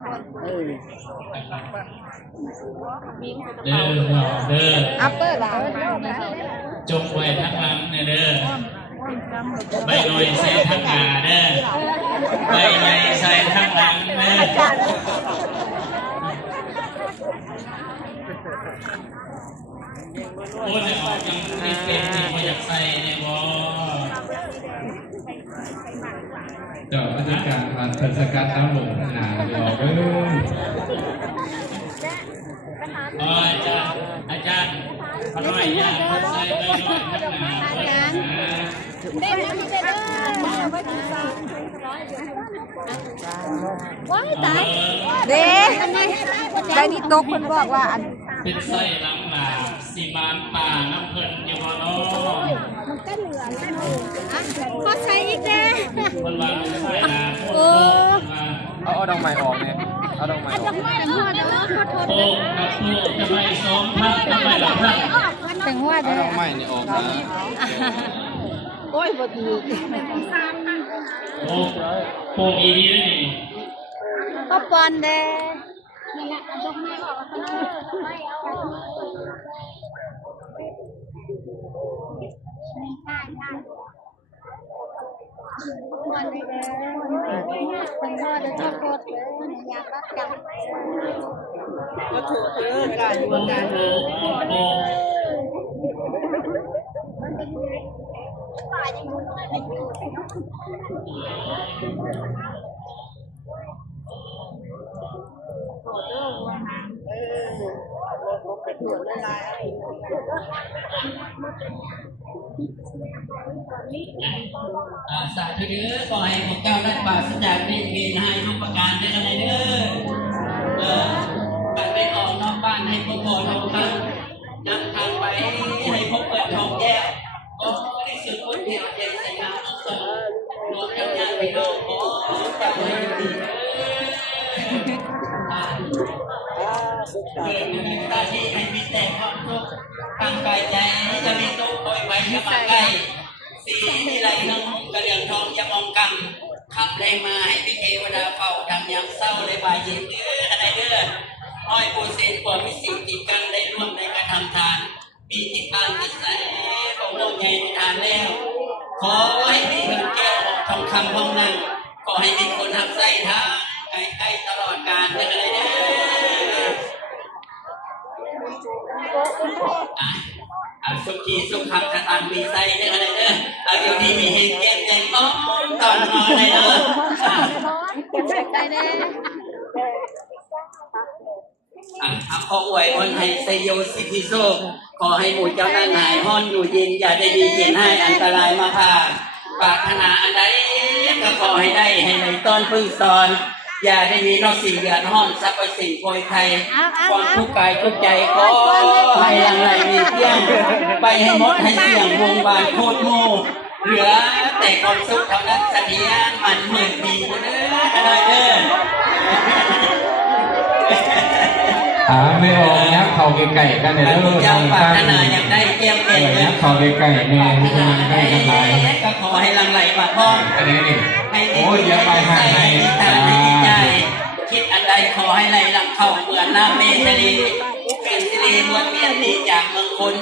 เด้อเด้ออัปเปอร์หลาจงไว้ทั้งหลังเนี่ยเด้อใบลอยใส่ทั้งหน้าเด้อใบใหญ่ใส่ทั้งหลังเด้อโอ้ยออกยังไม่เป็นที่ไม่อยากใส่เนี่ยบ่เจ้าราชการผ่านเทศกาลน้ำหลวงหนาเดียวเด้อาจารย์ขอหน่อยยากใส่ใบลอยทั้งหน้าได้ไหมพี่เด้อว้ายตายเด้ได้นี่ตกคนบอกว่าอันเป็นไส้หลังหลาสีบานป่าน้ำเพิ่นอยู่บ่เนาะมันก็เหลือแล้วพอใช้อีกแน่คนว่าไส้หลาโเอาดอกไม้ออกเนี่ยเอาดอกไม้ออกดอกไม้หัวเด้อขอโทษโอ้กับโอ้จะไปซ้อมพักจะไปหลับพักแต่งหัวเด้อดอกไม้นี่ออกนะโอ้ยบ่ดีโอ้โป่งอีดีเลยนี่ก็ปอนเด้นั่นแหละดอกไม้ออกไม่เอาวันนี้เด้อเป็นว่าเด้อขอโทษเด้ออยากรักจังก็ถูกการอยู่กันสาธุเด้อขอให้พวกเจ้าได้ปราศจากเวรให้ทุกประการได้กันเลยเด้อการไปออกนอกบ้านให้พวกพ่อทองคำนำทางไปให้พบเปิดทองแก้วก็ได้สุดพ้นเดียวใจใส่งานทุกสมรวมกันญาติพี่น้องขอเจ้าให้ดีเกิดมีตาที่ให้มีแต่ความสุขทางกายใจจะมีทุกข์คอยไว้จะมาใกล้สีที่ไรน้องกระเดื่องทองจะมองกำขับแรงมาให้พิเทวดาเฝ้าดังยามเศร้าเลยบ่ายเย็นเด้ออะไรเด้ออ้อยปูเซนกว่ามีสิ่งติดกันได้ร่วมในการทำทานปีที่ผ่านมาใส่ของโลกใหญ่ทานแล้วขอให้มีเงินแก้วทองคำห้องนั่งขอให้มีคนหักใส่ท้าใกล้ตลอดกาลเด้ออะไรเด้อสุขีสุขคำกระตันมีไส้เด้ออะไรเด้อเอาอยู่ดีมีเฮงแก้มใจป้องตอนนอนเลยเด้อได้เด้ขออวยพรให้ไซโยสิทิโซขอให้หมู่เจ้าหน้าหายห้อนอยู่เย็นอย่าได้ดีเขียนให้อันตรายมาผ่าปรารถนาอันใดก็ขอให้ได้ให้ในต้นพึ่งสอนอย่าได้มีนอกสิ่งเดือดร้อนสักสิ่งโพยภัยความทุกข์กายทุกใจก็ให้ยังไรมีเที่ยงไปให้หมดให้เสี่ยงวงบานโคตรโม่เหลือแต่ความสุขเท่านั้นเสถียรมันหมื่นปีเด้ออะไรเด้อไม่ออกยักษ์เขาไก่กันเนี่ยแล้วเจ้าปรารถนาอยากได้เกี่ยวเก่งยักษ์เขาไก่เนี่ยที่มันใกล้กันไปก็ขอให้ลังไหลมาพ้องอันนี้นี่โอ้ยอย่าไปหายใจคิดอันใดขอให้ไหลหลังเข้าเหมือนน้ำเมฆทะเลเป็นสิริมวลเมียนดีจากเมืองคน